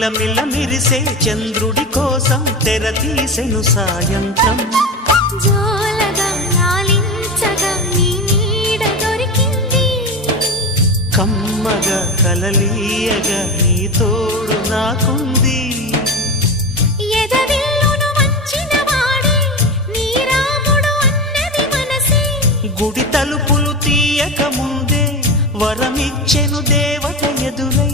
మిలమిల మిరిసే చంద్రుడి కోసం తెర తీసెను సాయంత్రం. జోలగా లాలించగా నీ నీడ దొరికింది, కమ్మగా కలలీయగా నీ తోడు నాకుంది. ఎదవిల్లును వంచిన వాడే నీ రాముడు అన్నది మనసే, గుడి తలుపులు తీయక ముందే వరమిచ్చెను దేవత ఎదురై.